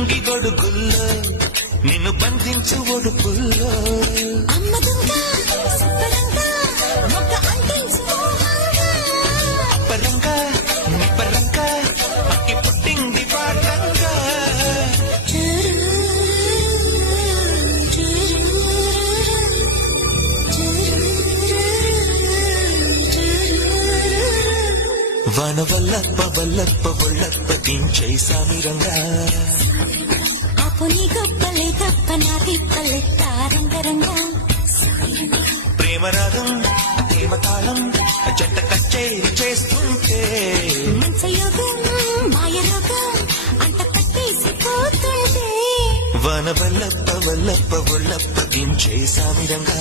నింగి గొడుగుల్లో నిన్ను బంధించు ఒడుపుల్లో అప్పరంగా నిప్పరంగా అక్కి పుట్టింది పాటంగా వాన వల్లప్ప వల్లప్ప వల్లప్ప దించై సామిరంగా ఆపుని గొప్పలే తప్ప నా తిప్పలెత్త రంగరంగా ప్రేమ రాగం ప్రేమ తాళం జంట కచేరి చేస్తుంటే మంచయోగం మాయ రోగం అంత కట్టేసిపోతుంటే వాన వల్లప్ప వల్లప్ప వల్లప్ప దించై సామిరంగా